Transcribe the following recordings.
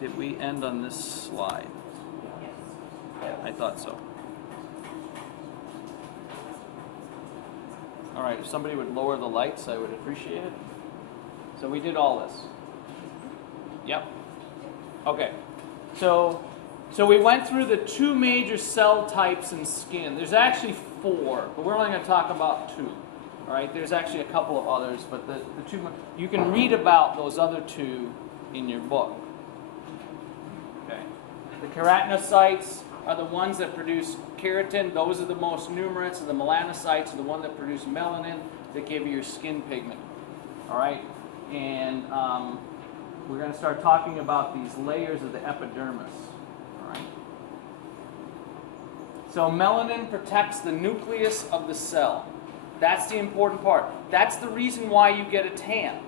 did we end on this slide? Yeah, I thought so. All right, if somebody would lower the lights, I would appreciate it. So we did all this. Yep. Okay. So we went through the two major cell types in skin. There's actually four, but we're only going to talk about two. All right. There's actually a couple of others, but the two you can read about those other two in your book. Okay. The keratinocytes are the ones that produce keratin. Those are the most numerous, and the melanocytes are the one that produce melanin that give you your skin pigment. All right. And we're going to start talking about these layers of the epidermis. All right. So melanin protects the nucleus of the cell. That's the important part. That's the reason why you get a tan.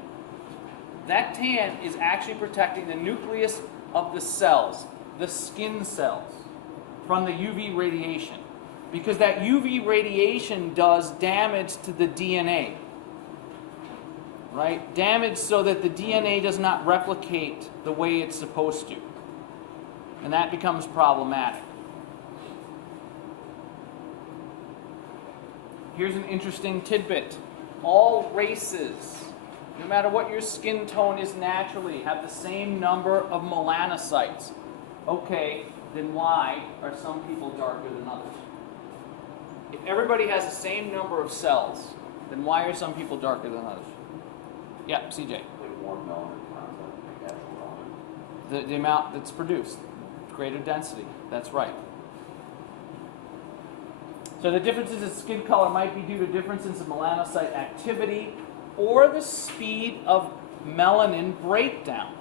That tan is actually protecting the nucleus of the cells, the skin cells, from the UV radiation. Because that UV radiation does damage to the DNA. Right? Damage so that the DNA does not replicate the way it's supposed to. And that becomes problematic. Here's an interesting tidbit. All races, no matter what your skin tone is naturally, have the same number of melanocytes. Okay, then why are some people darker than others? If everybody has the same number of cells, then why are some people darker than others? Yeah, CJ. The amount that's produced, greater density. That's right. So the differences in skin color might be due to differences in melanocyte activity or the speed of melanin breakdown.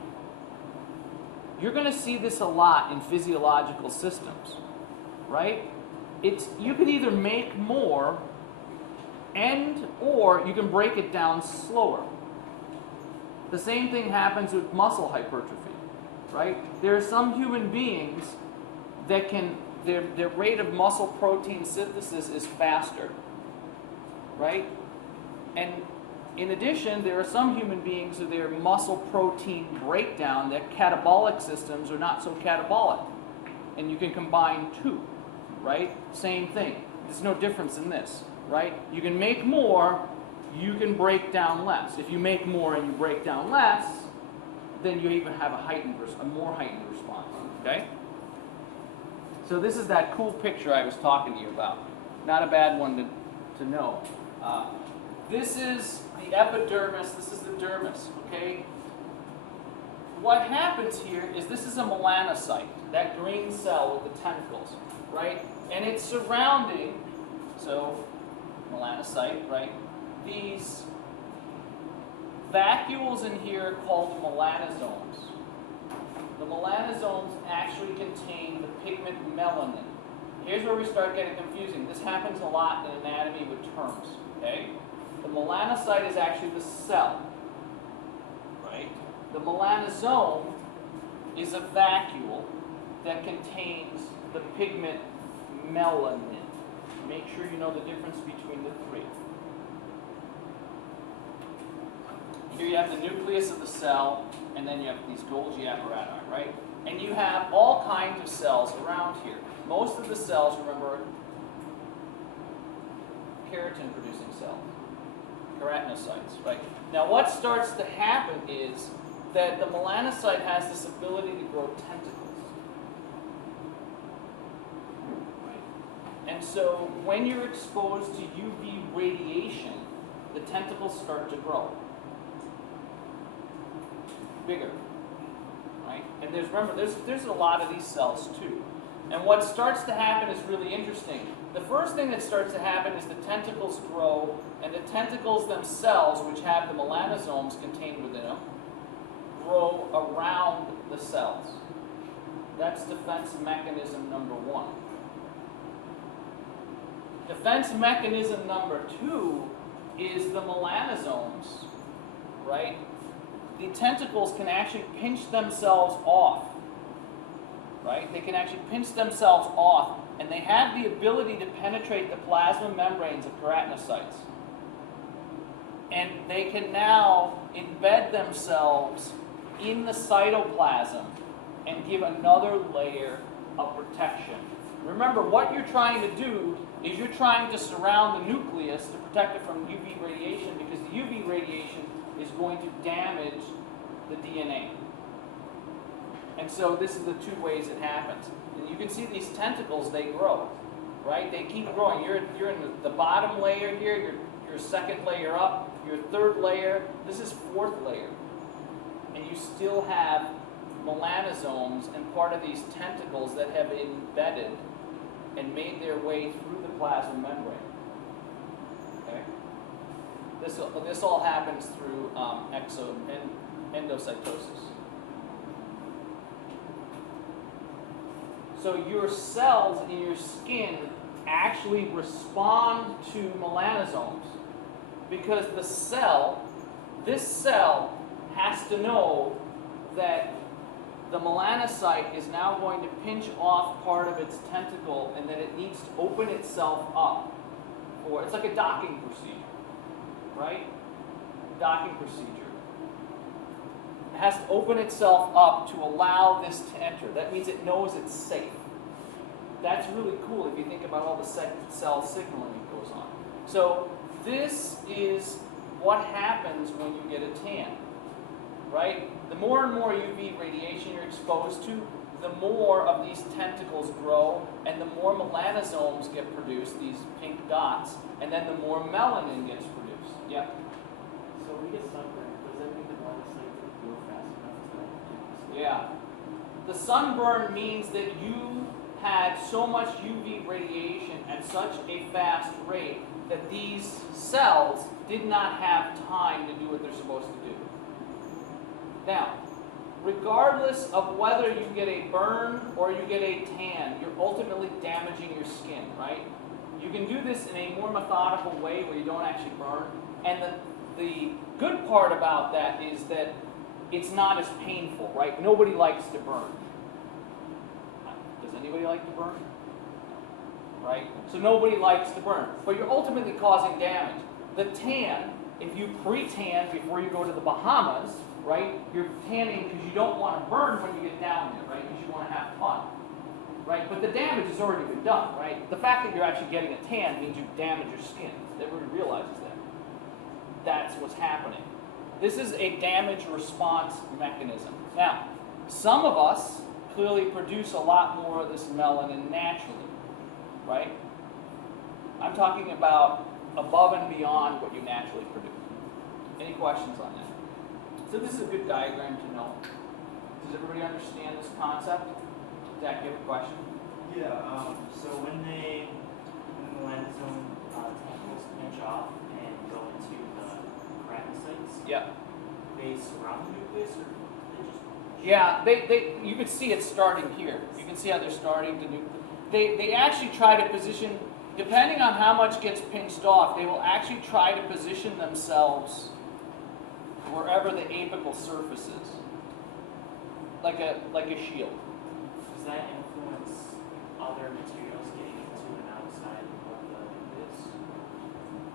You're going to see this a lot in physiological systems, right? You can either make more or you can break it down slower. The same thing happens with muscle hypertrophy, right? There are some human beings that their rate of muscle protein synthesis is faster, right? And in addition, there are some human beings who their muscle protein breakdown, their catabolic systems are not so catabolic. And you can combine two, right? Same thing. There's no difference in this, right? You can make more, you can break down less. If you make more and you break down less, then you even have a more heightened response, okay? So this is that cool picture I was talking to you about. Not a bad one to know. This is the epidermis, this is the dermis, okay? What happens here is this is a melanocyte, that green cell with the tentacles, right? And it's surrounding, so melanocyte, right? These vacuoles in here are called melanosomes. The melanosomes actually contain the pigment melanin. Here's where we start getting confusing. This happens a lot in anatomy with terms, okay? The melanocyte is actually the cell, right? The melanosome is a vacuole that contains the pigment melanin. Make sure you know the difference between the three. Here you have the nucleus of the cell, and then you have these Golgi apparati, right? And you have all kinds of cells around here. Most of the cells, remember, keratin-producing cells, keratinocytes, right? Now what starts to happen is that the melanocyte has this ability to grow tentacles. Right? And so when you're exposed to UV radiation, the tentacles start to grow. Bigger, right? And remember, there's a lot of these cells too. And what starts to happen is really interesting. The first thing that starts to happen is the tentacles grow, and the tentacles themselves, which have the melanosomes contained within them, grow around the cells. That's defense mechanism number one. Defense mechanism number two is the melanosomes, right? The tentacles can actually pinch themselves off, right? They can actually pinch themselves off, and they have the ability to penetrate the plasma membranes of keratinocytes. And they can now embed themselves in the cytoplasm and give another layer of protection. Remember, what you're trying to do is you're trying to surround the nucleus to protect it from UV radiation, because the UV radiation is going to damage the DNA. And so this is the two ways it happens. And you can see these tentacles, they grow, right? They keep growing. You're in the bottom layer here, your second layer up, your third layer, this is fourth layer. And you still have melanosomes and part of these tentacles that have embedded and made their way through the plasma membrane. Okay? This all happens through endocytosis. So your cells in your skin actually respond to melanosomes because this cell has to know that the melanocyte is now going to pinch off part of its tentacle and that it needs to open itself up. It's like a docking procedure, right? Docking procedure. It has to open itself up to allow this to enter. That means it knows it's safe. That's really cool if you think about all the cell signaling that goes on. So this is what happens when you get a tan, right? The more and more UV radiation you're exposed to, the more of these tentacles grow, and the more melanosomes get produced, these pink dots, and then the more melanin gets produced. Yeah? So we get sunburn. Does that mean the melanocyte doesn't grow fast enough to Yeah. The sunburn means that you had so much UV radiation at such a fast rate that these cells did not have time to do what they're supposed to do. Now, regardless of whether you get a burn or you get a tan, you're ultimately damaging your skin, right? You can do this in a more methodical way where you don't actually burn. And the good part about that is that it's not as painful, right? Nobody likes to burn. Does anybody like to burn? Right? So nobody likes to burn. But you're ultimately causing damage. The tan, if you pre-tan before you go to the Bahamas, right? You're tanning because you don't want to burn when you get down there, right? Because you want to have fun, right? But the damage has already been done, right? The fact that you're actually getting a tan means you damage your skin. Everybody realizes that. That's what's happening. This is a damage response mechanism. Now, some of us clearly produce a lot more of this melanin naturally, right? I'm talking about above and beyond what you naturally produce. Any questions on that? So this is a good diagram to know. Does everybody understand this concept? Zach, you have a question? Yeah, so when the melanoma tentacles pinch off and go into the keratinocytes, Yeah. they surround the nucleus, or they just... Yeah, you can see it starting here. You can see how they're starting to do. They actually try to position, depending on how much gets pinched off, they will actually try to position themselves wherever the apical surface is, like a shield. Does that influence other materials getting into and outside of the nucleus?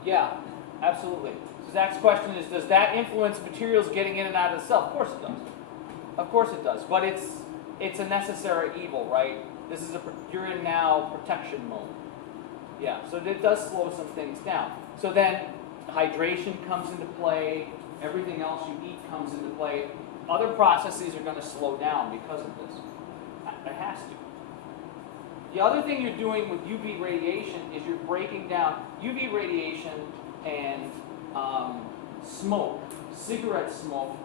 Yeah, absolutely. So Zach's question is, does that influence materials getting in and out of the cell? Of course it does. Of course it does. But it's a necessary evil, right? This is you're in now protection mode. Yeah, so it does slow some things down. So then hydration comes into play. Everything else you eat comes into play. Other processes are going to slow down because of this. It has to. The other thing you're doing with UV radiation is you're breaking down UV radiation and smoke, cigarette smoke,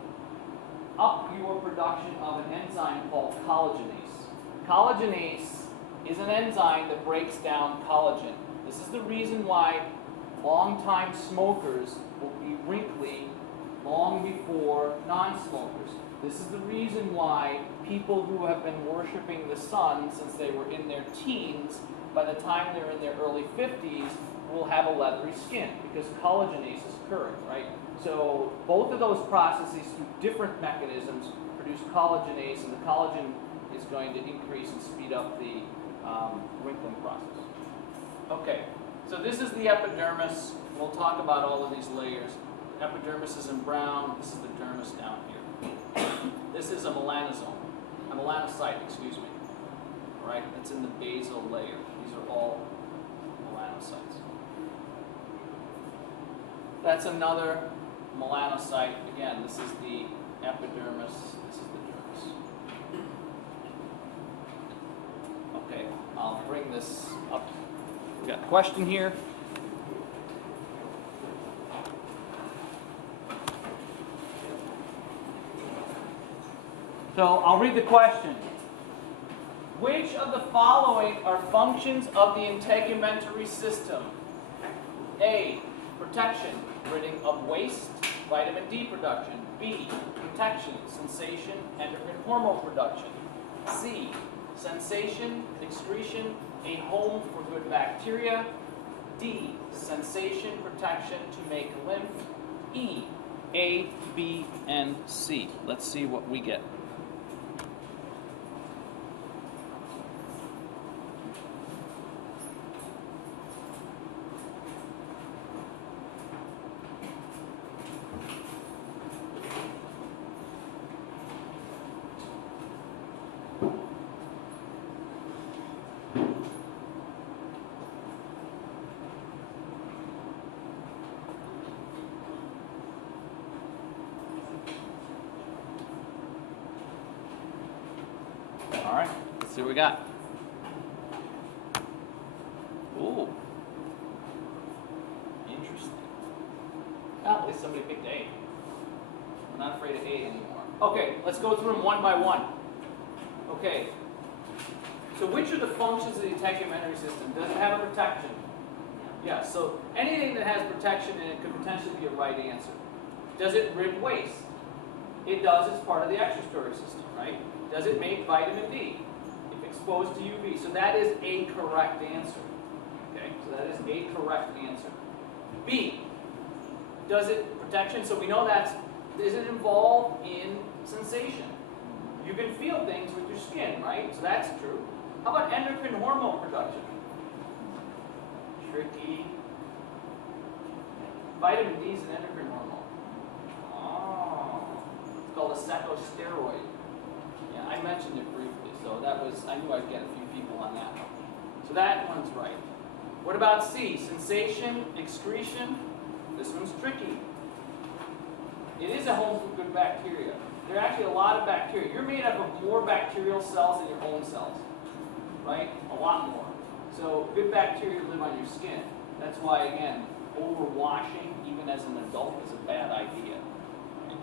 up your production of an enzyme called collagenase. Collagenase is an enzyme that breaks down collagen. This is the reason why long-time smokers will be wrinkly long before non-smokers. This is the reason why people who have been worshiping the sun since they were in their teens, by the time they're in their early 50s, will have a leathery skin because collagenase is occurring, right? So both of those processes through different mechanisms produce collagenase, and the collagen is going to increase and speed up the wrinkling process. Okay, so this is the epidermis. We'll talk about all of these layers. epidermis is in brown. This is the dermis down here. This is a melanosome, a melanocyte, excuse me. All right, it's in the basal layer. These are all melanocytes. That's another melanocyte. Again, this is the epidermis. This is the dermis. Okay, I'll bring this up. We got a question here. So I'll read the question. Which of the following are functions of the integumentary system? A. Protection, ridding of waste, vitamin D production. B. Protection, sensation, endocrine hormone production. C. Sensation, excretion, a home for good bacteria. D. Sensation, protection to make lymph. E. A, B, and C. Let's see what we get. All right, let's see what we got. Ooh. Interesting. Well, at least somebody picked A. I'm not afraid of A anymore. Okay, let's go through them one by one. Okay. So which are the functions of the integumentary system? Does it have a protection? Yeah, so anything that has protection in it could potentially be a right answer. Does it rid waste? It does, it's part of the excretory system, right? Does it make vitamin D if exposed to UV? So that is a correct answer. Okay, so that is a correct answer. B, does it protection? So we know is it involved in sensation? You can feel things with your skin, right? So that's true. How about endocrine hormone production? Tricky. Vitamin D is an endocrine hormone. Oh, it's called a setosteroid. Yeah, I mentioned it briefly, so I knew I'd get a few people on that one. So that one's right. What about C? Sensation, excretion. This one's tricky. It is a home for good bacteria. There are actually a lot of bacteria. You're made up of more bacterial cells than your own cells, right? A lot more. So good bacteria live on your skin. That's why, again, overwashing, even as an adult, is a bad idea. Right?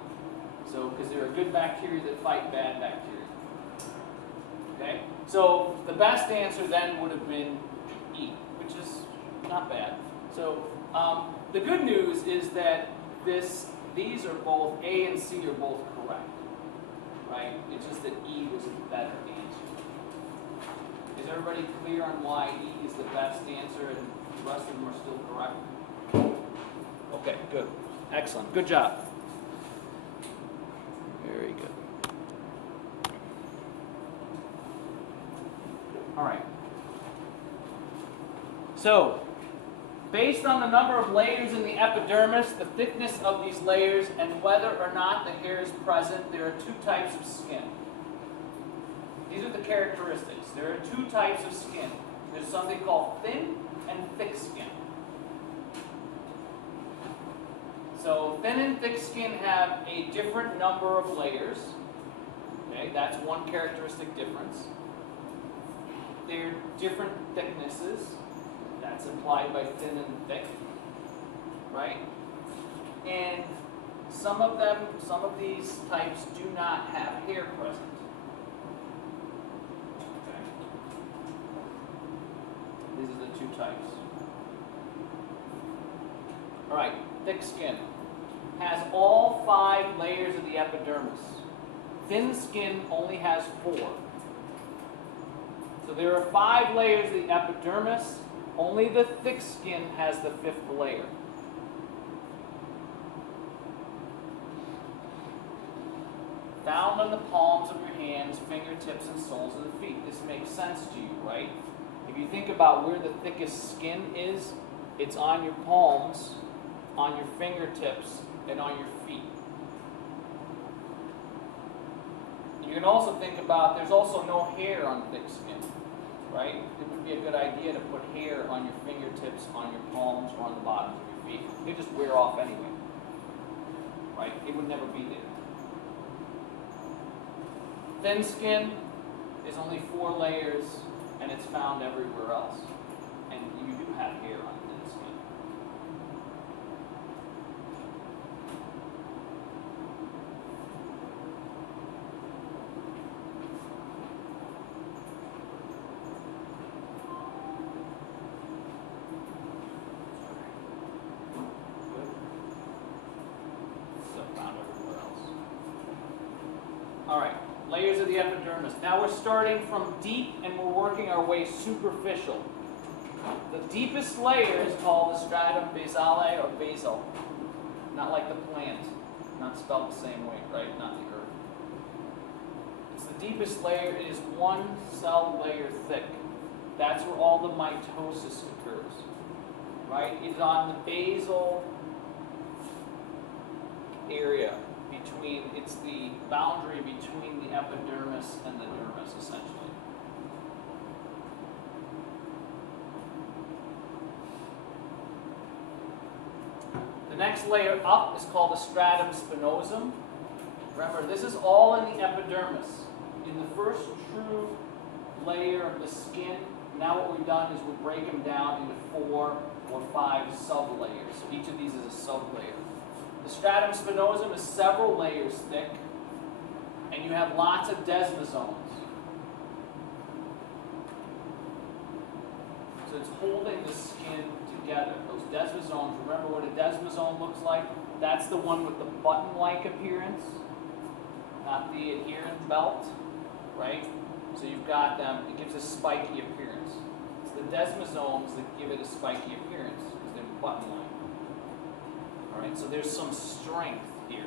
So, because there are good bacteria that fight bad bacteria. Okay? So, the best answer then would have been E, which is not bad. So, the good news is that these are both, A and C are both correct. Right? It's just that E was a better answer. Is everybody clear on why E is the best answer and the rest of them are still correct? Okay, good. Excellent. Good job. Very good. All right. So, based on the number of layers in the epidermis, the thickness of these layers, and whether or not the hair is present, there are two types of skin. These are the characteristics. There are two types of skin. There's something called thin and thick skin. So thin and thick skin have a different number of layers. Okay, that's one characteristic difference. They're different thicknesses. That's implied by thin and thick. Right? And some of these types do not have hair present. These are the two types. All right, thick skin has all 5 layers of the epidermis. Thin skin only has 4. So there are 5 layers of the epidermis. Only the thick skin has the 5th layer. Found on the palms of your hands, fingertips, and soles of the feet. This makes sense to you, right? If you think about where the thickest skin is, it's on your palms, on your fingertips, and on your feet. You can also think about there's also no hair on thick skin, right? It would be a good idea to put hair on your fingertips, on your palms, or on the bottoms of your feet. They just wear off anyway, right? It would never be there. Thin skin is only 4 layers, and it's found everywhere else. And you do have hair on thin skin. All right, layers of the epidermis. Now we're starting from deep and we're working our way superficial. The deepest layer is called the stratum basale or basal. Not like the plant, not spelled the same way, right? Not the earth. It's the deepest layer. It is 1 cell layer thick. That's where all the mitosis occurs, right? It's on the basal area. It's the boundary between the epidermis and the dermis, essentially. The next layer up is called the stratum spinosum. Remember, this is all in the epidermis. In the first true layer of the skin, now what we've done is we break them down into 4 or 5 sub-layers. So each of these is a sub-layer. The stratum spinosum is several layers thick, and you have lots of desmosomes. So it's holding the skin together. Those desmosomes, remember what a desmosome looks like? That's the one with the button-like appearance, not the adherent belt, right? So you've got them, it gives a spiky appearance. It's the desmosomes that give it a spiky appearance, because they're button-like. Alright, so there's some strength here.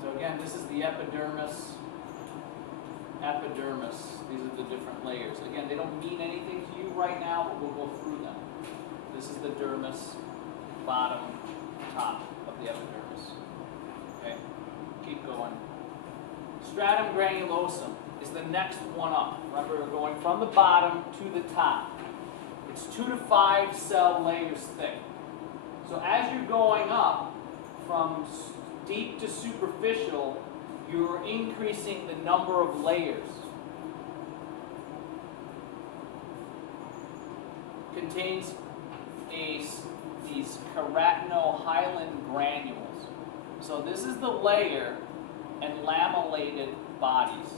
So again, this is the epidermis. These are the different layers. Again, they don't mean anything to you right now, but we'll go through them. This is the dermis, bottom, top of the epidermis. Okay, keep going. Stratum granulosum is the next one up. Remember, we're going from the bottom to the top. It's 2 to 5 cell layers thick. So as you're going up from deep to superficial, you're increasing the number of layers. Contains these keratinohyaline granules. So this is the layer and lamellated bodies.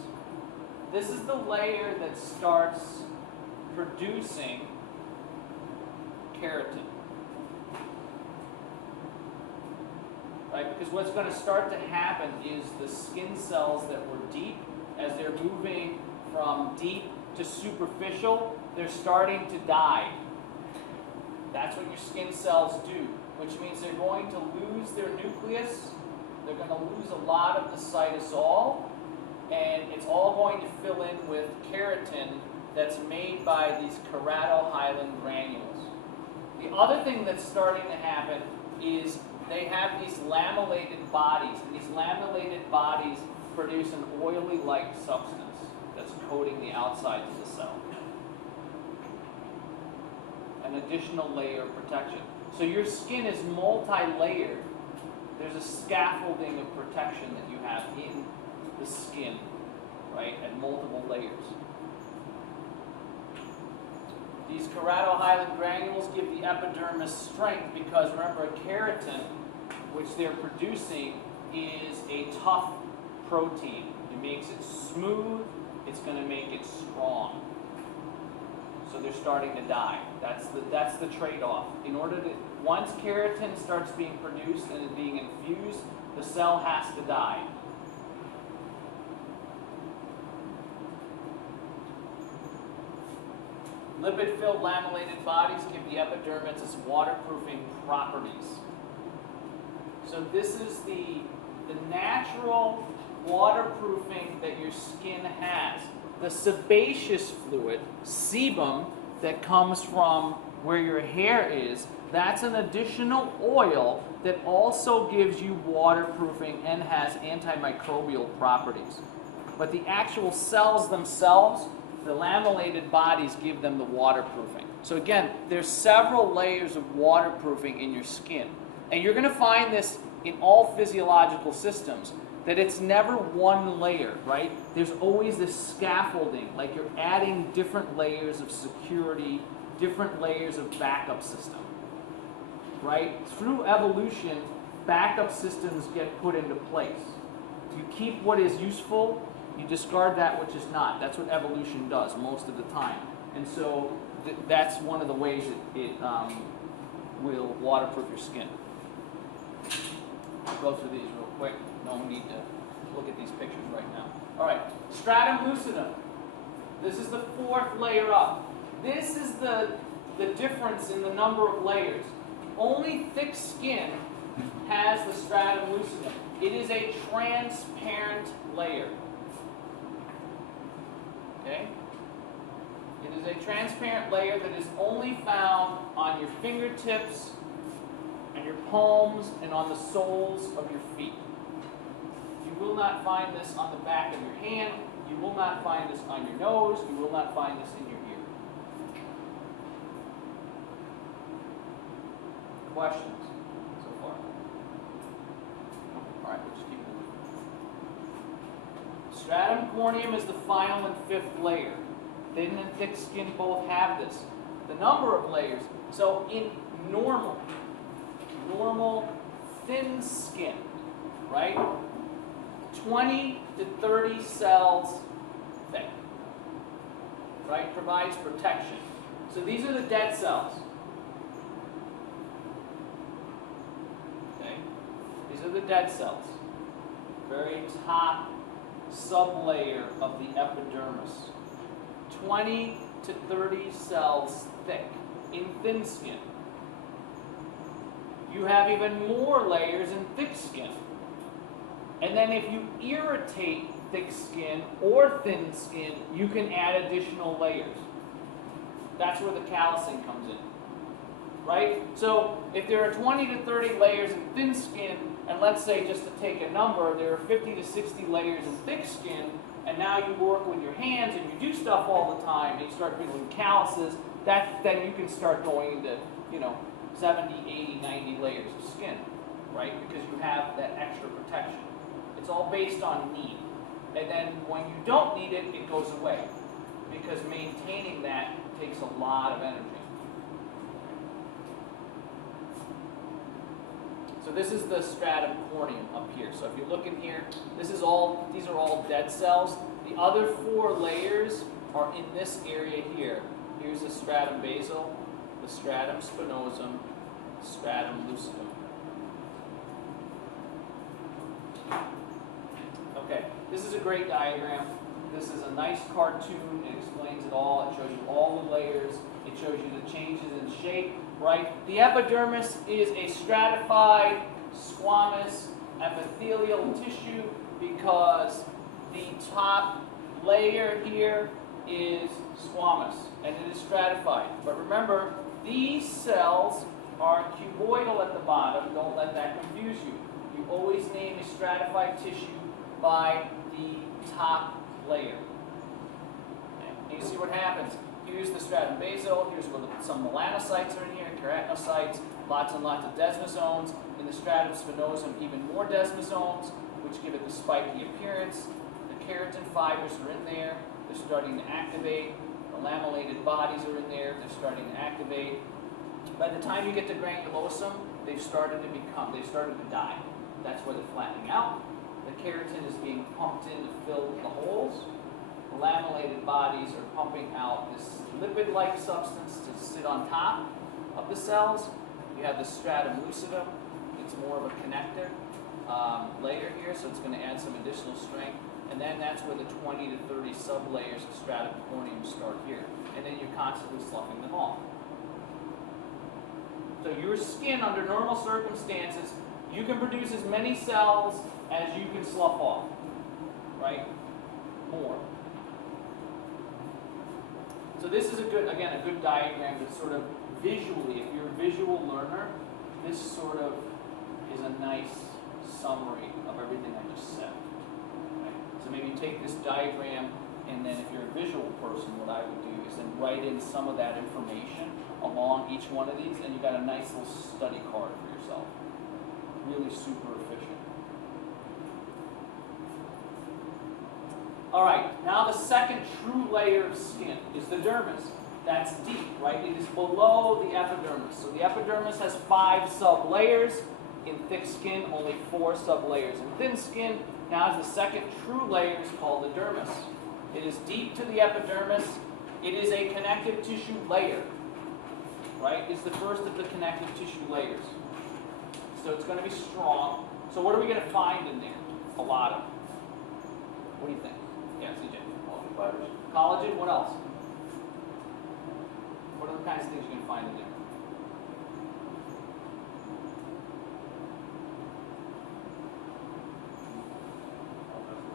This is the layer that starts producing keratin. Right? Because what's going to start to happen is the skin cells that were deep, as they're moving from deep to superficial, they're starting to die. That's what your skin cells do, which means they're going to lose their nucleus, they're going to lose a lot of the cytosol, and it's all going to fill in with keratin that's made by these keratinohyaline granules. The other thing that's starting to happen is they have these lamellated bodies, and these lamellated bodies produce an oily-like substance that's coating the outsides of the cell. An additional layer of protection. So your skin is multi-layered. There's a scaffolding of protection that you have in the skin, right, at multiple layers. These keratinohyaline granules give the epidermis strength because, remember, keratin, which they're producing, is a tough protein. It makes it smooth. It's going to make it strong. So they're starting to die. That's the trade-off. In order to, once keratin starts being produced and is being infused, the cell has to die. Lipid-filled lamellated bodies give the epidermis its waterproofing properties. So this is the natural waterproofing that your skin has. The sebaceous fluid, sebum, that comes from where your hair is, that's an additional oil that also gives you waterproofing and has antimicrobial properties. But the actual cells themselves, the lamellated bodies, give them the waterproofing. So again, there's several layers of waterproofing in your skin. And you're going to find this in all physiological systems, that it's never one layer, right? There's always this scaffolding, like you're adding different layers of security, different layers of backup system, right? Through evolution, backup systems get put into place. You keep what is useful, you discard that which is not. That's what evolution does most of the time. And so that's one of the ways it will waterproof your skin. I'll go through these real quick. No need to look at these pictures right now. All right, stratum lucidum. This is the fourth layer up. This is the difference in the number of layers. Only thick skin has the stratum lucidum. It is a transparent layer. Okay? It is a transparent layer that is only found on your fingertips, and your palms, and on the soles of your feet. You will not find this on the back of your hand. You will not find this on your nose. You will not find this in your ear. Questions so far? All right, we'll just keep moving. Stratum corneum is the final and fifth layer. Thin and thick skin both have this. The number of layers. So in normal thin skin, right? 20 to 30 cells thick, right? Provides protection. So these are the dead cells. Okay? These are the dead cells. Very top sublayer of the epidermis. 20 to 30 cells thick in thin skin. You have even more layers in thick skin. And then if you irritate thick skin or thin skin, you can add additional layers. That's where the callousing comes in. Right? So if there are 20 to 30 layers in thin skin, and let's say, just to take a number, there are 50 to 60 layers in thick skin, and now you work with your hands and you do stuff all the time, and you start feeling calluses, then you can start going into, 70, 80, 90 layers of skin, right? Because you have that extra protection. It's all based on need. And then when you don't need it, it goes away. Because maintaining that takes a lot of energy. So this is the stratum corneum up here. So if you look in here, these are all dead cells. The other four layers are in this area here. Here's the stratum basal, the stratum spinosum, stratum lucidum. Okay, this is a great diagram. This is a nice cartoon. It explains it all. It shows you all the layers. It shows you the changes in shape, right? The epidermis is a stratified squamous epithelial tissue because the top layer here is squamous and it is stratified. But remember, these cells are cuboidal at the bottom. Don't let that confuse you. You always name a stratified tissue by the top layer. Okay. And you see what happens. Here's the stratum basal. Here's where some melanocytes are in here, keratinocytes, lots and lots of desmosomes. In the stratum spinosum, even more desmosomes, which give it the spiky appearance. The keratin fibers are in there. They're starting to activate. The lamellated bodies are in there. They're starting to activate. By the time you get to granulosum, they've started to die. That's where they're flattening out. The keratin is being pumped in to fill the holes. The lamellated bodies are pumping out this lipid-like substance to sit on top of the cells. You have the stratum lucidum. It's more of a connector layer here, so it's going to add some additional strength. And then that's where the 20 to 30 sublayers of stratum corneum start here. And then you're constantly sloughing them off. So your skin, under normal circumstances, you can produce as many cells as you can slough off, right? More. So this is a good diagram to sort of visually, if you're a visual learner, this sort of is a nice summary of everything I just said. Right? So maybe take this diagram, and then if you're a visual person, what I would do is then write in some of that information along each one of these, and you got a nice little study card for yourself. Really super efficient. All right, now the second true layer of skin is the dermis. That's deep, right? It is below the epidermis. So the epidermis has 5 sub-layers. In thick skin, only 4 sub-layers. In thin skin, now is the second true layer is called the dermis. It is deep to the epidermis. It is a connective tissue layer, right? It's the first of the connective tissue layers. So it's going to be strong. So what are we going to find in there? A lot of. What do you think? Yeah, CJ. Collagen fibers. Collagen, what else? What are the kinds of things you can find in there?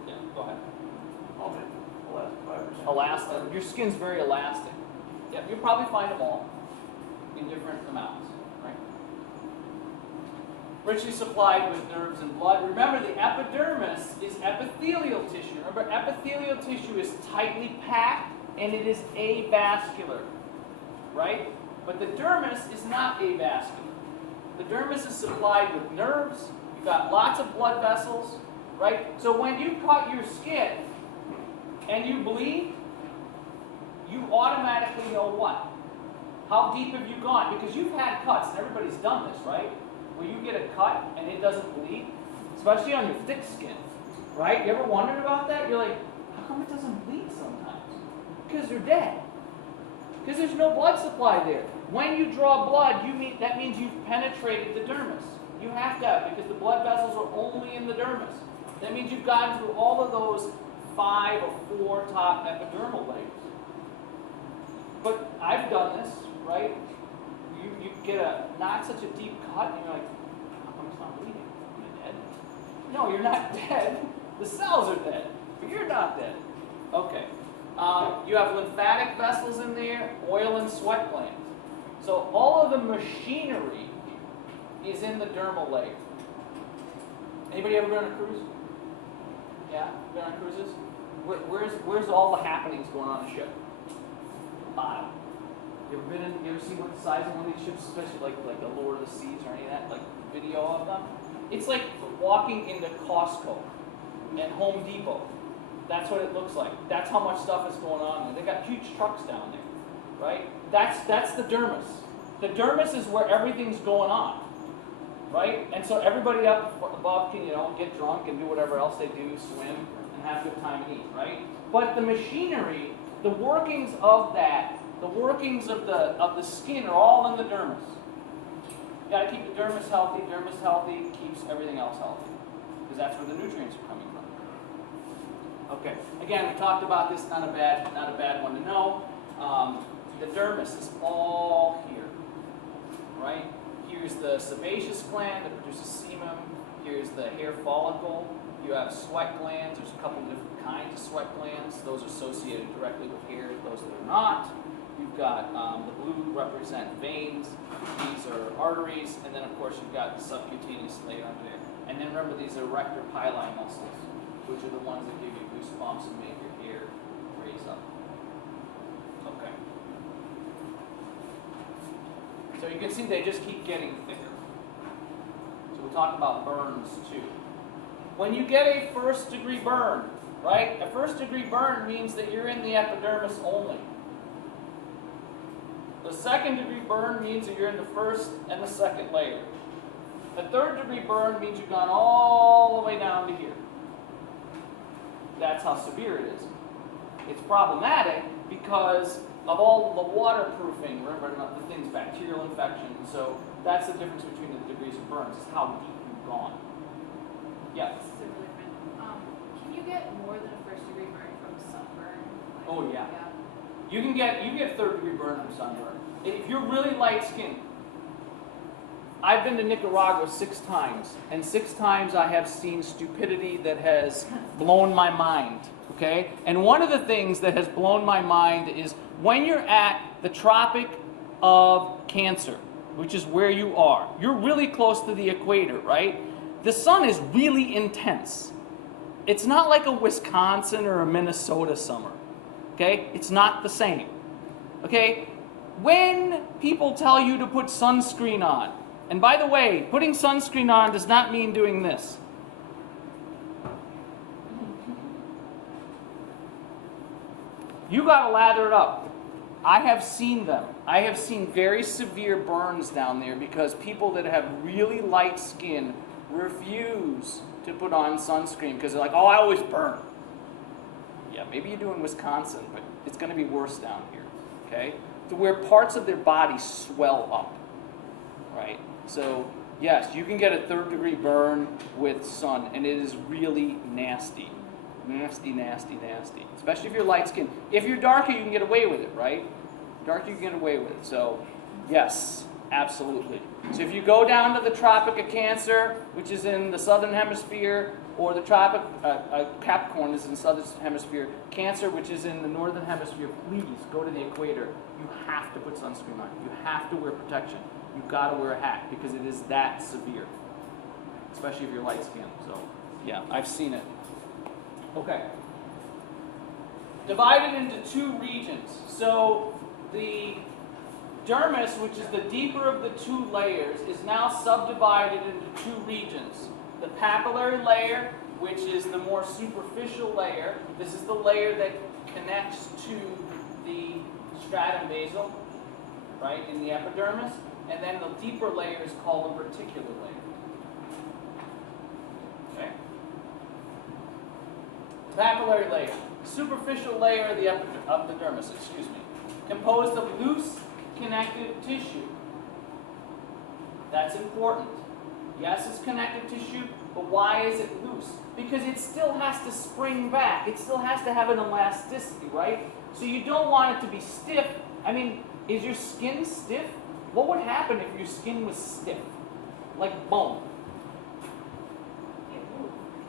Yeah, go ahead. Elastic fibers. Elastic. Your skin's very elastic. Yep, you'll probably find them all in different amounts, right? Richly supplied with nerves and blood. Remember, the epidermis is epithelial tissue. Remember, epithelial tissue is tightly packed and it is avascular, right? But the dermis is not avascular. The dermis is supplied with nerves. You've got lots of blood vessels, right? So when you cut your skin and you bleed, you automatically know what? How deep have you gone? Because you've had cuts, and everybody's done this, right? Where you get a cut and it doesn't bleed, especially on your thick skin, right? You ever wondered about that? You're like, how come it doesn't bleed sometimes? Because they're dead. Because there's no blood supply there. When you draw blood, that means you've penetrated the dermis. You have to have, because the blood vessels are only in the dermis. That means you've gotten through all of those 5 or 4 top epidermal layers. But I've done this, right? You get not such a deep cut, and you're like, how come it's not bleeding? Am I dead? No, you're not dead. The cells are dead, but you're not dead. Okay. You have lymphatic vessels in there, oil and sweat glands. So all of the machinery is in the dermal layer. Anybody ever been on a cruise? Yeah, been on cruises? Where's all the happenings going on the ship? Bottom. You ever seen what the size of one of these ships, especially like the Lord of the Seas or any of that, like video of them? It's like walking into Costco and Home Depot. That's what it looks like. That's how much stuff is going on there. They got huge trucks down there, right? That's the dermis. The dermis is where everything's going on, right? And so everybody up above can, get drunk and do whatever else they do, swim and have a good time and eat, right? But the machinery, the workings of that, the workings of the skin are all in the dermis. You got to keep the dermis healthy. Dermis healthy keeps everything else healthy, because that's where the nutrients are coming from. Okay. Again, we talked about this. Not a bad one to know. The dermis is all here, right? Here's the sebaceous gland that produces sebum. Here's the hair follicle. You have sweat glands. There's a couple of different kinds of sweat glands. Those are associated directly with hair. Those that are not. You've got the blue represent veins. These are arteries, and then of course you've got the subcutaneous layer under there. And then remember, these are erector pili muscles, which are the ones that give you goosebumps and make your hair raise up. Okay. So you can see they just keep getting thicker. So we'll talk about burns too. When you get a first-degree burn, right? A first-degree burn means that you're in the epidermis only. The second-degree burn means that you're in the first and the second layer. The third-degree burn means you've gone all the way down to here. That's how severe it is. It's problematic because of all the waterproofing. Remember, the thing's bacterial infection. So that's the difference between the degrees of burns, is how deep you've gone. Yeah? This is a really different. Can you get more than a first-degree burn from sunburn? Oh, yeah. You get third-degree burn from sunburn. If you're really light-skinned, I've been to Nicaragua 6 times, and 6 times I have seen stupidity that has blown my mind. Okay? And one of the things that has blown my mind is when you're at the Tropic of Cancer, which is where you are, you're really close to the equator, right? The sun is really intense. It's not like a Wisconsin or a Minnesota summer. Okay? It's not the same. Okay? When people tell you to put sunscreen on, and by the way, putting sunscreen on does not mean doing this. You gotta lather it up. I have seen them. I have seen very severe burns down there because people that have really light skin refuse to put on sunscreen because they're like, oh, I always burn. Yeah, maybe you do in Wisconsin, but it's going to be worse down here, okay? To where parts of their body swell up, right? So, yes, you can get a third-degree burn with sun, and it is really nasty. Nasty, nasty, nasty. Especially if you're light-skinned. If you're darker, you can get away with it, right? Darker, you can get away with it. So, yes, absolutely. So if you go down to the Tropic of Cancer, which is in the southern hemisphere, or the Tropic, Capricorn is in the southern hemisphere, Cancer, which is in the northern hemisphere, please go to the equator. You have to put sunscreen on. You have to wear protection. You've got to wear a hat because it is that severe, especially if you're light-skinned. So, yeah, I've seen it. Okay. Divided into two regions. So the dermis, which is the deeper of the two layers, is now subdivided into two regions. The papillary layer, which is the more superficial layer. This is the layer that connects to the stratum basal, right, in the epidermis. And then the deeper layer is called the reticular layer. Okay? Papillary layer, superficial layer of the dermis, composed of loose connective tissue. That's important. Yes, it's connective tissue, but why is it loose? Because it still has to spring back. It still has to have an elasticity, right? So you don't want it to be stiff. I mean, is your skin stiff? What would happen if your skin was stiff? Like bone.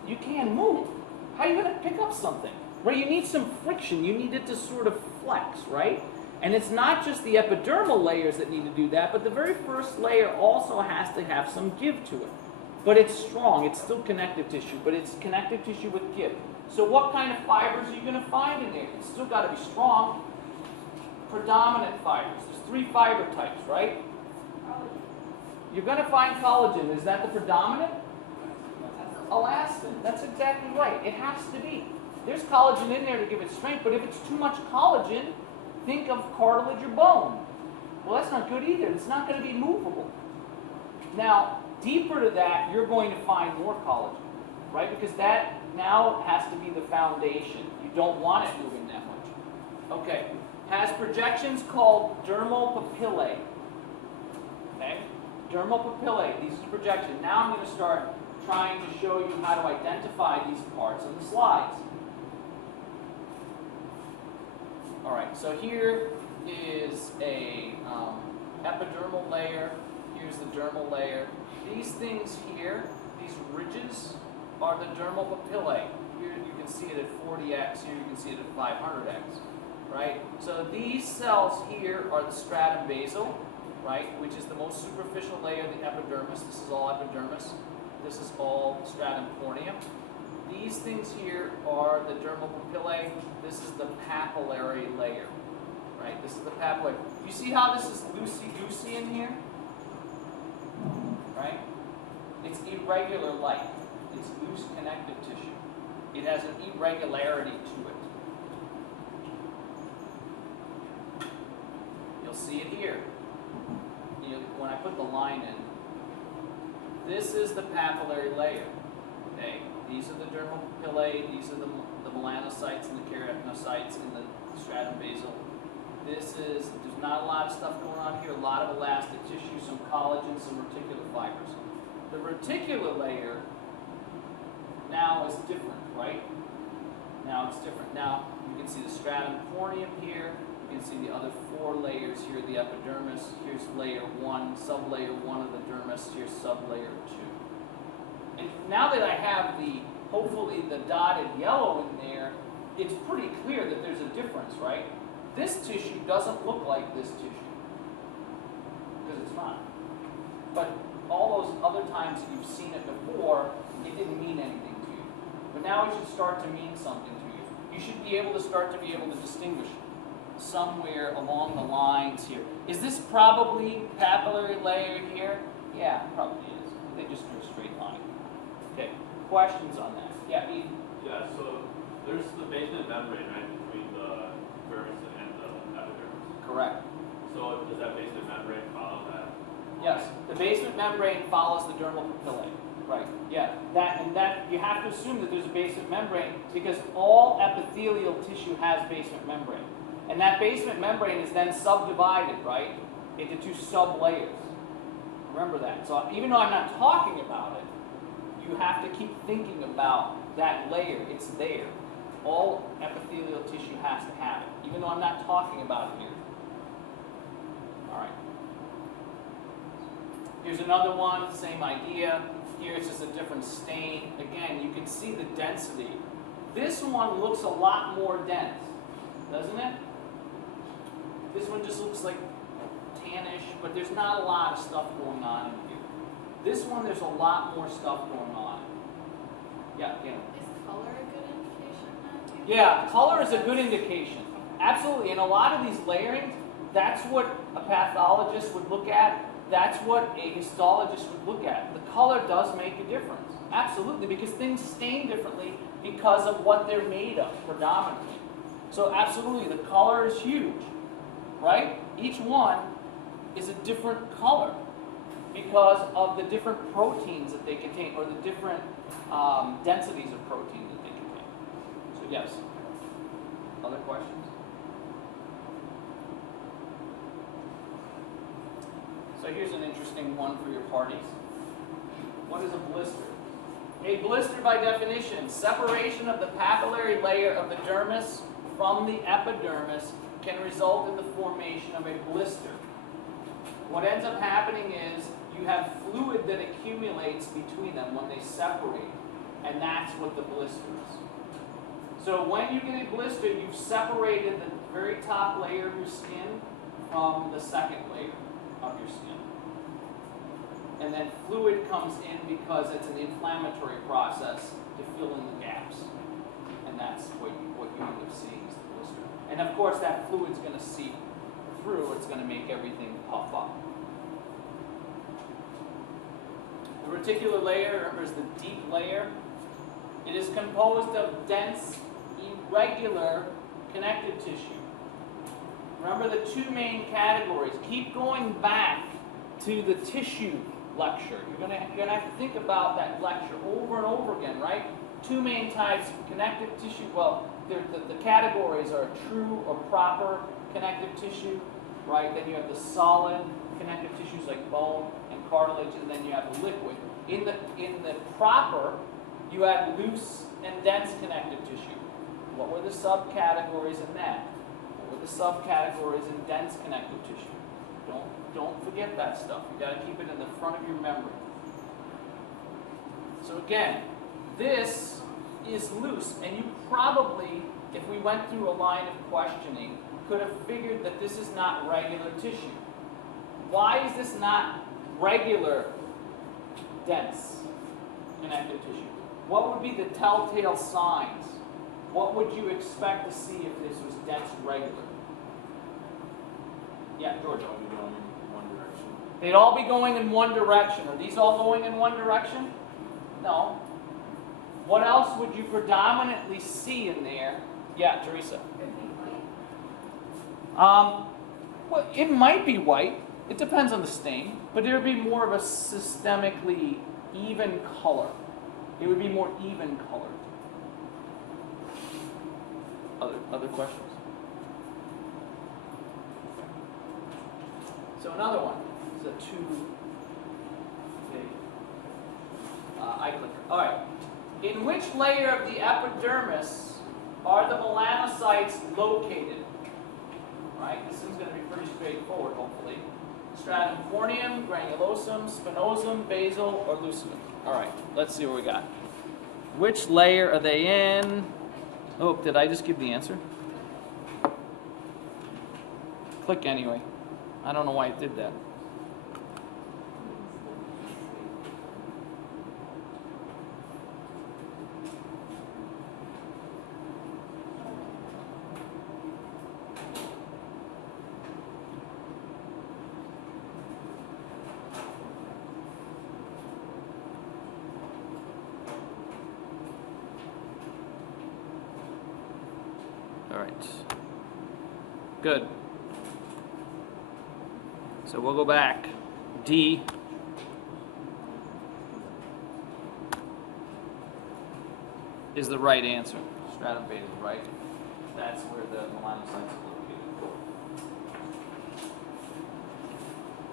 You can't move. How are you going to pick up something? Right? You need some friction. You need it to sort of flex, right? And it's not just the epidermal layers that need to do that, but the very first layer also has to have some give to it. But it's strong. It's still connective tissue, but it's connective tissue with give. So what kind of fibers are you going to find in there? It's still got to be strong. Predominant fibers. There's 3 fiber types, right? You're going to find collagen. Is that the predominant? Elastin. That's exactly right. It has to be. There's collagen in there to give it strength, but if it's too much collagen, think of cartilage or bone. Well, that's not good either. It's not going to be movable. Now, deeper to that, you're going to find more collagen, right? Because that now has to be the foundation. You don't want it moving that much. Okay. Has projections called dermal papillae. Okay? Dermal papillae. These are projections. Now I'm going to start trying to show you how to identify these parts in the slides. All right, so here is a epidermal layer. Here's the dermal layer. These things here, these ridges, are the dermal papillae. Here you can see it at 40x. Here you can see it at 500x. Right? So these cells here are the stratum basal, right, which is the most superficial layer of the epidermis. This is all epidermis. This is all stratum corneum. These things here are the dermal papillae. This is the papillary layer, right? This is the papillary. You see how this is loosey-goosey in here? Right? It's irregular light. It's loose connective tissue. It has an irregularity to it. You'll see it here. When I put the line in, this is the papillary layer. Okay, these are the dermal papillae. These are the melanocytes and the keratinocytes in the stratum basal. There's not a lot of stuff going on here. A lot of elastic tissue, some collagen, some reticular fibers. The reticular layer now is different, right? Now it's different. Now you can see the stratum corneum here. You can see the other 4 layers here, the epidermis. Here's layer 1, sublayer 1 of the dermis. Here's sublayer 2. And now that I have hopefully the dotted yellow in there, it's pretty clear that there's a difference, right? This tissue doesn't look like this tissue, because it's not. But all those other times that you've seen it before, it didn't mean anything to you. But now it should start to mean something to you. You should be able to start to be able to distinguish somewhere along the lines here. Is this probably papillary layer here? Yeah, it probably is. They just drew a straight line. Okay, questions on that? Yeah, Eden? Yeah, so there's the basement membrane, right, between the dermis and the epidermis. Correct. So does that basement membrane follow that? Yes, the basement membrane follows the dermal papillae. Right, yeah. That you have to assume that there's a basement membrane because all epithelial tissue has basement membrane. And that basement membrane is then subdivided, right, into two sub-layers. Remember that. So even though I'm not talking about it, you have to keep thinking about that layer. It's there. All epithelial tissue has to have it, even though I'm not talking about it here. All right. Here's another one, same idea. Here it's just a different stain. Again, you can see the density. This one looks a lot more dense, doesn't it? This one just looks like tannish, but there's not a lot of stuff going on in here. This one, there's a lot more stuff going on. Yeah, yeah. Is color a good indication then? Yeah, color is a good indication. Absolutely. And a lot of these layerings, that's what a pathologist would look at. That's what a histologist would look at. The color does make a difference. Absolutely, because things stain differently because of what they're made of, predominantly. So absolutely, the color is huge, right? Each one is a different color because of the different proteins that they contain, or the different densities of protein that they contain. So yes. Other questions? So here's an interesting one for your parties. What is a blister? A blister, by definition, separation of the papillary layer of the dermis from the epidermis can result in the formation of a blister. What ends up happening is you have fluid that accumulates between them when they separate, and that's what the blister is. So when you get a blister, you've separated the very top layer of your skin from the second layer of your skin. And then fluid comes in because it's an inflammatory process to fill in the gaps. And that's what you end up seeing is the blister. And of course that fluid's going to seep through, it's going to make everything puff up. The reticular layer, remember, is the deep layer. It is composed of dense, irregular connective tissue. Remember the two main categories. Keep going back to the tissue lecture. You're gonna have to think about that lecture over and over again, right? Two main types of connective tissue. Well, the categories are true or proper connective tissue, right? Then you have the solid connective tissues like bone and cartilage, and then you have the liquid. In the proper, you had loose and dense connective tissue. What were the subcategories in that? What were the subcategories in dense connective tissue? Don't forget that stuff. You got to keep it in the front of your memory. So again, this is loose, and you probably, if we went through a line of questioning, could have figured that this is not regular tissue. Why is this not regular dense connective tissue? What would be the telltale signs? What would you expect to see if this was dense regular? Yeah, George. They'd all be going in one direction. Are these all going in one direction? No. What else would you predominantly see in there? Yeah, Teresa. Could be white. Well, it might be white. It depends on the stain, but there would be more of a systemically even color. It would be more even colored. Other questions? So another one. It's a eye clicker. All right. In which layer of the epidermis are the melanocytes located? All right. This is going to be pretty straightforward, hopefully. Stratum corneum, granulosum, spinosum, basal, or lucidum. All right. Let's see what we got. Which layer are they in? Oh, did I just give the answer? Click anyway. I don't know why it did that. All right. Good. So we'll go back. D. Is the right answer. Stratum beta is right. That's where the melanocytes are located.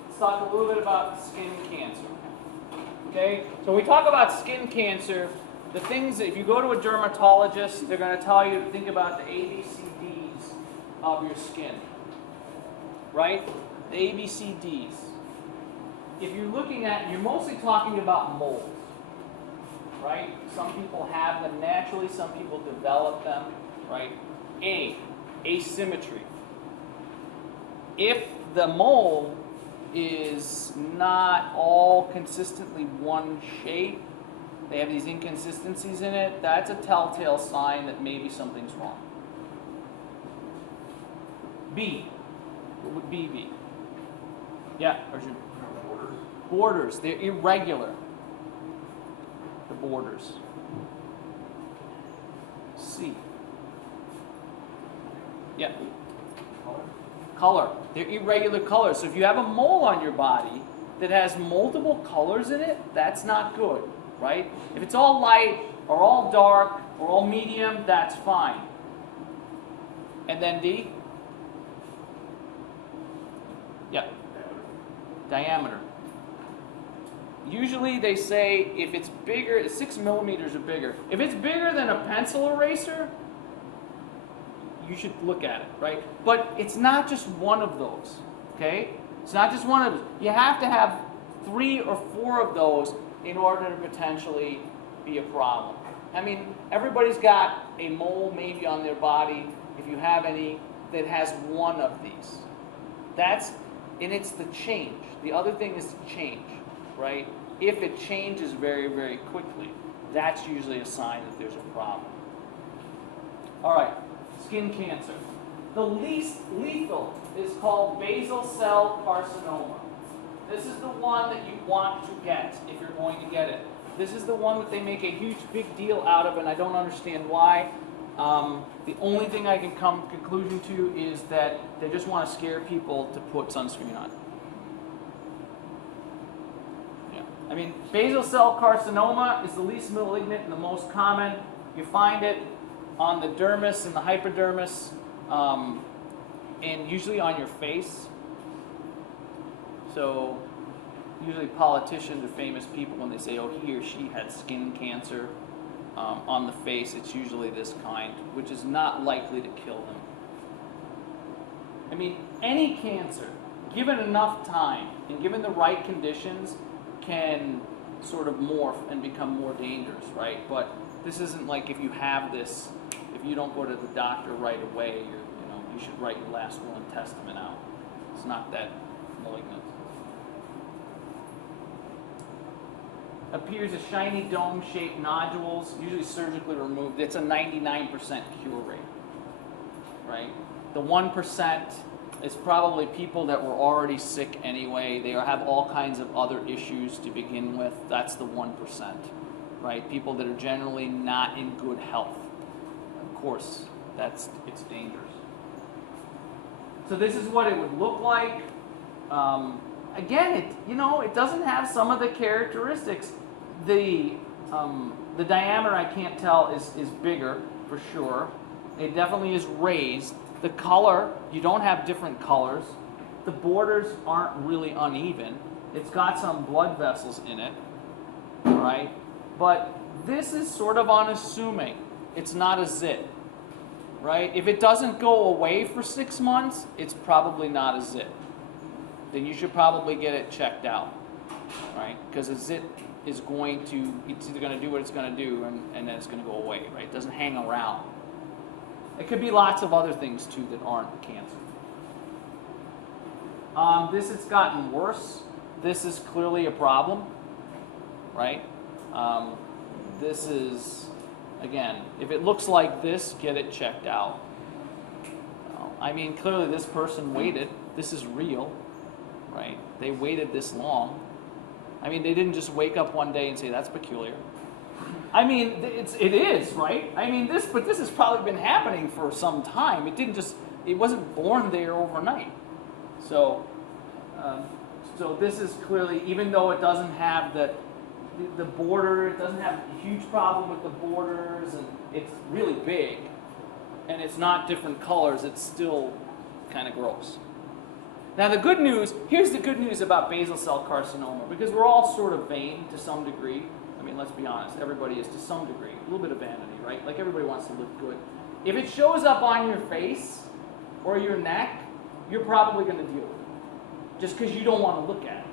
Let's talk a little bit about skin cancer. Okay? So when we talk about skin cancer, the things that if you go to a dermatologist, they're going to tell you to think about the ABCDs of your skin. Right? The ABCDs. If you're looking at, you're mostly talking about moles. Right? Some people have them naturally, some people develop them. Right? A, asymmetry. If the mole is not all consistently one shape, they have these inconsistencies in it, that's a telltale sign that maybe something's wrong. B. What would B be? Yeah, Arjun. Borders. They're irregular. The borders. C. Yeah. Color. They're irregular colors. So if you have a mole on your body that has multiple colors in it, that's not good, right? If it's all light or all dark or all medium, that's fine. And then D? Yeah. Diameter. Usually they say if it's bigger, 6 millimeters or bigger. If it's bigger than a pencil eraser, you should look at it, right? But it's not just one of those, okay? It's not just one of those. You have to have 3 or 4 of those in order to potentially be a problem. I mean, everybody's got a mole maybe on their body, if you have any, that has one of these. And it's the change. The other thing is the change, right? If it changes very, very quickly, that's usually a sign that there's a problem. All right. Skin cancer. The least lethal is called basal cell carcinoma. This is the one that you want to get if you're going to get it. This is the one that they make a huge big deal out of, and I don't understand why. The only thing I can come to conclusion to is that they just want to scare people to put sunscreen on. Yeah. I mean, basal cell carcinoma is the least malignant and the most common. You find it on the dermis and the hypodermis, and usually on your face. So usually politicians or famous people, when they say, oh, he or she had skin cancer on the face, it's usually this kind, which is not likely to kill them. I mean, any cancer, given enough time and given the right conditions, can sort of morph and become more dangerous, right? But this isn't like if you have this, if you don't go to the doctor right away, you should write your last will and testament out. It's not that malignant. Appears as shiny dome-shaped nodules, usually surgically removed. It's a 99% cure rate, right? The 1% is probably people that were already sick anyway. They have all kinds of other issues to begin with. That's the 1%, right? People that are generally not in good health. Of course, it's dangerous. So this is what it would look like. Again, it doesn't have some of the characteristics. The diameter, I can't tell, is bigger for sure. It definitely is raised. The color, you don't have different colors. The borders aren't really uneven. It's got some blood vessels in it, right? But this is sort of unassuming. It's not a zit, right? If it doesn't go away for 6 months, it's probably not a zit. Then you should probably get it checked out, right? Because a zit is it's either going to do what it's going to do, and then it's going to go away, right? It doesn't hang around. It could be lots of other things too that aren't cancer. This has gotten worse. This is clearly a problem, right? This is, again, if it looks like this, get it checked out. I mean, clearly this person waited. This is real, right? They waited this long. I mean, they didn't just wake up one day and say, that's peculiar. I mean, it is, right? I mean, this has probably been happening for some time. It wasn't born there overnight. So this is clearly, even though it doesn't have the border, it doesn't have a huge problem with the borders, and it's really big, and it's not different colors, it's still kind of gross. Now the good news, here's the good news about basal cell carcinoma, because we're all sort of vain to some degree. I mean, let's be honest, everybody is to some degree. A little bit of vanity, right? Like everybody wants to look good. If it shows up on your face or your neck, you're probably going to deal with it, just because you don't want to look at it,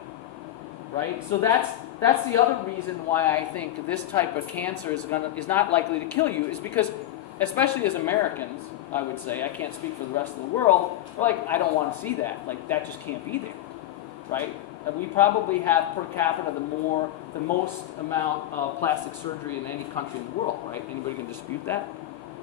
right? So that's the other reason why I think this type of cancer is not likely to kill you, is because, especially as Americans, I would say, I can't speak for the rest of the world, we're like, I don't want to see that. Like, that just can't be there, right? And we probably have per capita the most amount of plastic surgery in any country in the world, right? Anybody can dispute that?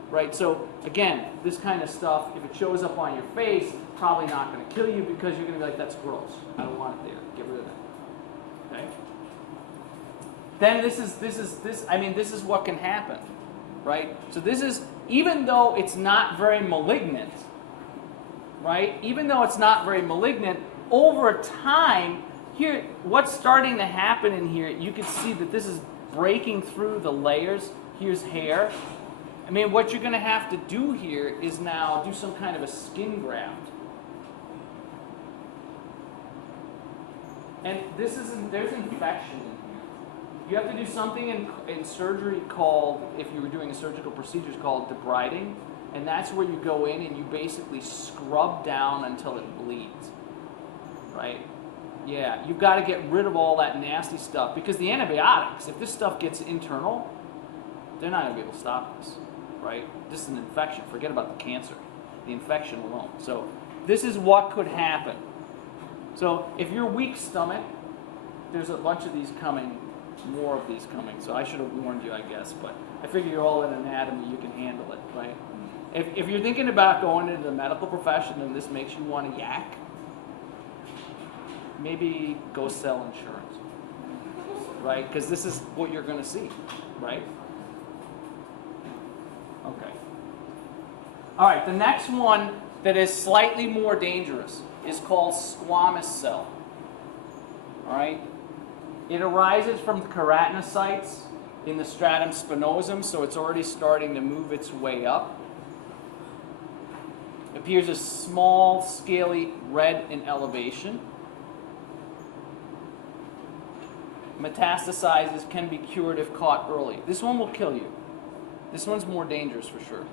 Right? So, again, this kind of stuff, if it shows up on your face, it's probably not going to kill you, because you're going to be like, that's gross. I don't want it there. Get rid of that. Okay? Then this is what can happen, right? So this is, even though it's not very malignant, right? Even though it's not very malignant, over time, here, what's starting to happen in here, you can see that this is breaking through the layers. Here's hair. I mean, what you're going to have to do here is now do some kind of a skin graft. And there's infection in here. You have to do something in surgery called, if you were doing a surgical procedure, called debriding. And that's where you go in and you basically scrub down until it bleeds. Right? Yeah, you've got to get rid of all that nasty stuff, because the antibiotics, if this stuff gets internal, they're not going to be able to stop this, right? This is an infection. Forget about the cancer, the infection alone. So this is what could happen. So if you're weak stomach, there's a bunch of these coming, more of these coming. So I should have warned you, I guess, but I figure you're all in anatomy, you can handle it, right? If you're thinking about going into the medical profession and this makes you want to yak, maybe go sell insurance, right? Because this is what you're going to see, right? Okay. All right, the next one that is slightly more dangerous is called squamous cell. All right? It arises from keratinocytes in the stratum spinosum, so it's already starting to move its way up. It appears as small, scaly red in elevation. Metastasizes, can be cured if caught early. This one will kill you. This one's more dangerous for sure.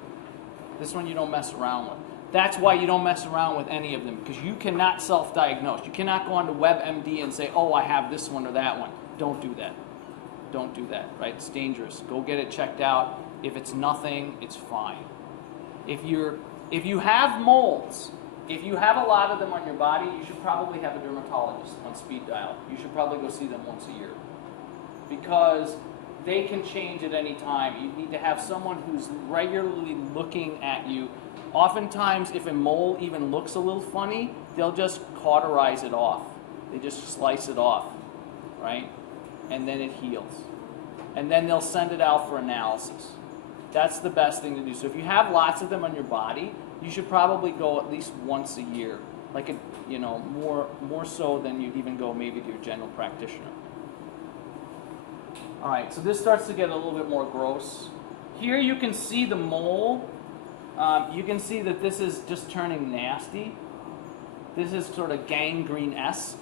This one you don't mess around with. That's why you don't mess around with any of them, because you cannot self-diagnose. You cannot go onto WebMD and say, oh, I have this one or that one. Don't do that. Don't do that, right? It's dangerous. Go get it checked out. If it's nothing, it's fine. If you have molds, if you have a lot of them on your body, you should probably have a dermatologist on speed dial. You should probably go see them once a year, because they can change at any time. You need to have someone who's regularly looking at you. Oftentimes, if a mole even looks a little funny, they'll just cauterize it off. They just slice it off, right? And then it heals. And then they'll send it out for analysis. That's the best thing to do. So if you have lots of them on your body, you should probably go at least once a year, like more so than you'd even go maybe to your general practitioner. All right, so this starts to get a little bit more gross. Here you can see the mole. You can see that this is just turning nasty. This is sort of gangrene-esque.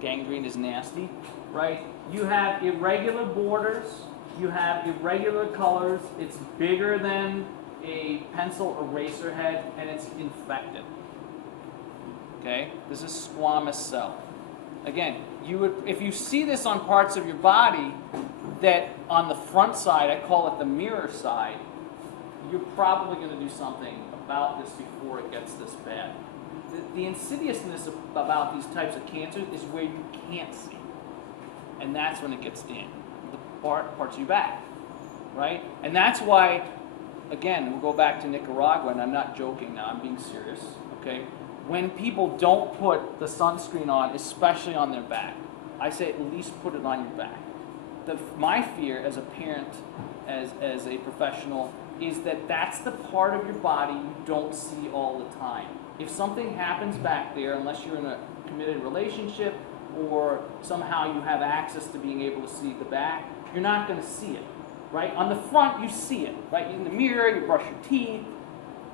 Gangrene is nasty, right? You have irregular borders. You have irregular colors. It's bigger than a pencil eraser head, and it's infected. Okay? This is squamous cell. Again, if you see this on parts of your body that on the front side, I call it the mirror side, you're probably going to do something about this before it gets this bad. The insidiousness about these types of cancers is where you can't see. And that's when it gets in the parts of your back, right? And that's why, again, we'll go back to Nicaragua, and I'm not joking now, I'm being serious, okay? When people don't put the sunscreen on, especially on their back, I say at least put it on your back. My fear as a parent, as a professional, is that that's the part of your body you don't see all the time. If something happens back there, unless you're in a committed relationship or somehow you have access to being able to see the back, you're not going to see it, right? On the front, you see it, right? In the mirror, you brush your teeth.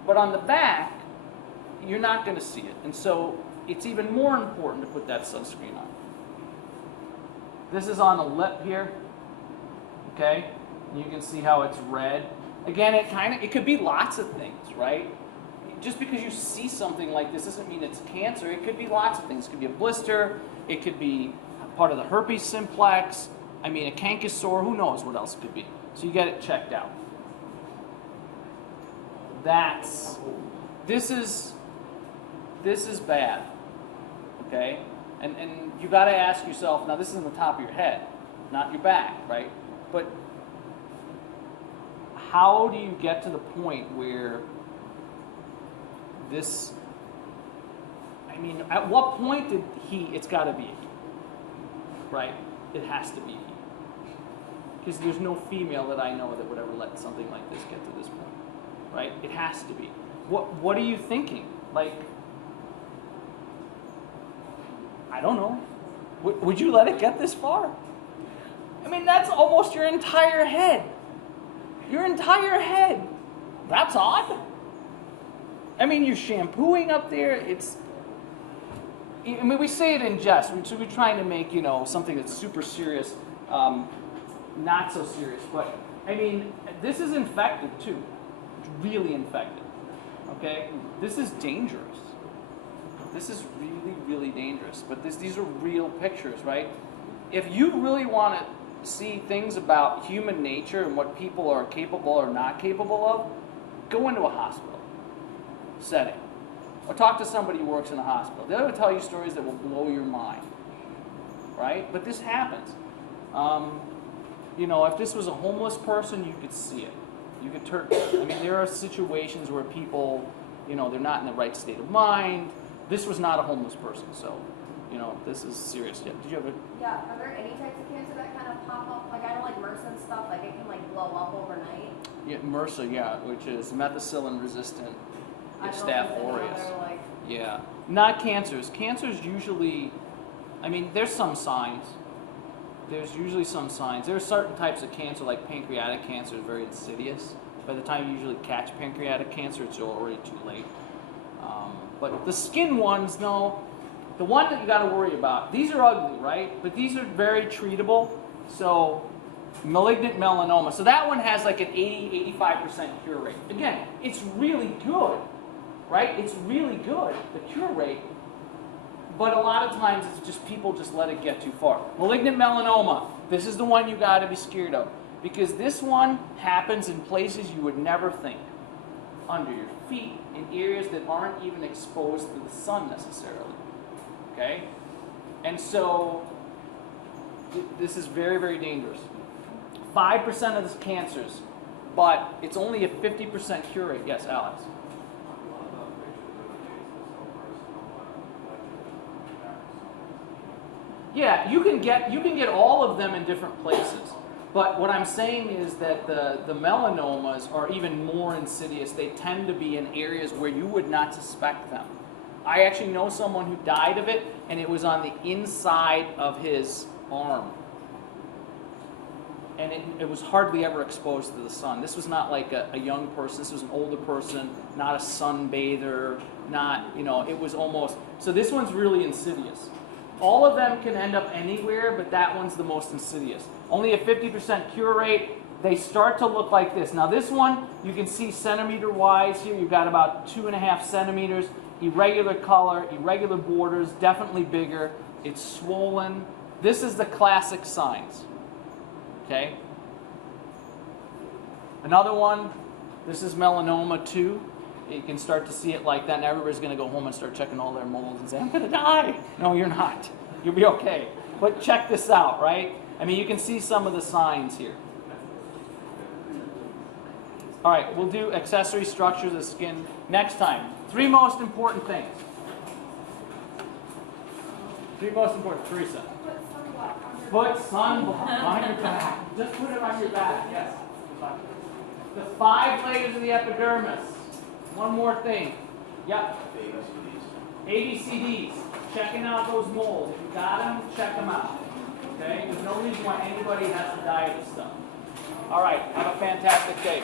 But on the back, you're not going to see it. And so it's even more important to put that sunscreen on. This is on the lip here, okay? You can see how it's red. Again, it could be lots of things, right? Just because you see something like this doesn't mean it's cancer. It could be lots of things. It could be a blister. It could be part of the herpes simplex. I mean, a canker sore. Who knows what else it could be? So you get it checked out. This is bad, okay? And you got to ask yourself, now this is on the top of your head, not your back, right? But how do you get to the point where this, I mean, at what point did it's got to be a he, right? It has to be a he. Because there's no female that I know that would ever let something like this get to this point, right? It has to be. What are you thinking? Like, I don't know. Would you let it get this far? I mean, that's almost your entire head. Your entire head. That's odd. I mean, you're shampooing up there. I mean, we say it in jest. So we're trying to make, something that's super serious, not so serious. But, I mean, this is infected, too. It's really infected. Okay? This is dangerous. This is really, really dangerous. But these are real pictures, right? If you really want to see things about human nature and what people are capable or not capable of, go into a hospital setting. Or talk to somebody who works in a hospital. They'll tell you stories that will blow your mind. Right? But this happens. If this was a homeless person, you could see it. You could there are situations where people, they're not in the right state of mind. This was not a homeless person, so, this is serious. Yeah, did you have a... Yeah, are there any types of cancer that kind of pop up? Like, I know, like, MRSA and stuff, like, it can, like, blow up overnight. Yeah, MRSA, yeah, which is methicillin-resistant I don't Staph know if there's any aureus. other, like... Yeah. Not cancers. Cancers usually, there's some signs. There's usually some signs. There are certain types of cancer, like pancreatic cancer, is very insidious. By the time you usually catch pancreatic cancer, it's already too late. But the skin ones, no. The one that you got to worry about, these are ugly, right? But these are very treatable. So, malignant melanoma. So that one has like an 80-85% cure rate. Again, it's really good, right? It's really good, the cure rate. But a lot of times it's just people just let it get too far. Malignant melanoma, this is the one you got to be scared of. Because this one happens in places you would never think. Under your feet, in areas that aren't even exposed to the sun necessarily. Okay? And so, this is very, very dangerous. 5% of the cancers, but it's only a 50% cure rate. Yes, Alex? Yeah, you can get all of them in different places. But what I'm saying is that the melanomas are even more insidious. They tend to be in areas where you would not suspect them. I actually know someone who died of it, and it was on the inside of his arm. And it was hardly ever exposed to the sun. This was not like a young person. This was an older person, not a sunbather, it was almost... So this one's really insidious. All of them can end up anywhere, but that one's the most insidious. Only a 50% cure rate. They start to look like this. Now this one, you can see centimeter-wise here. You've got about 2.5 centimeters. Irregular color, irregular borders, definitely bigger. It's swollen. This is the classic signs. Okay? Another one, This is melanoma 2. You can start to see it like that, and everybody's going to go home and start checking all their moles and say, I'm going to die. No, you're not. You'll be okay. But check this out, right? I mean, you can see some of the signs here. All right, we'll do accessory structures of skin next time. 3 most important things. 3 most important. Teresa. Put sunblock on your back. Just put it on your back. Yes. The 5 layers of the epidermis. One more thing. Yep. ABCDs. Checking out those moles. If you got them, check them out. Okay? There's no reason why anybody has to die of this stuff. All right. Have a fantastic day.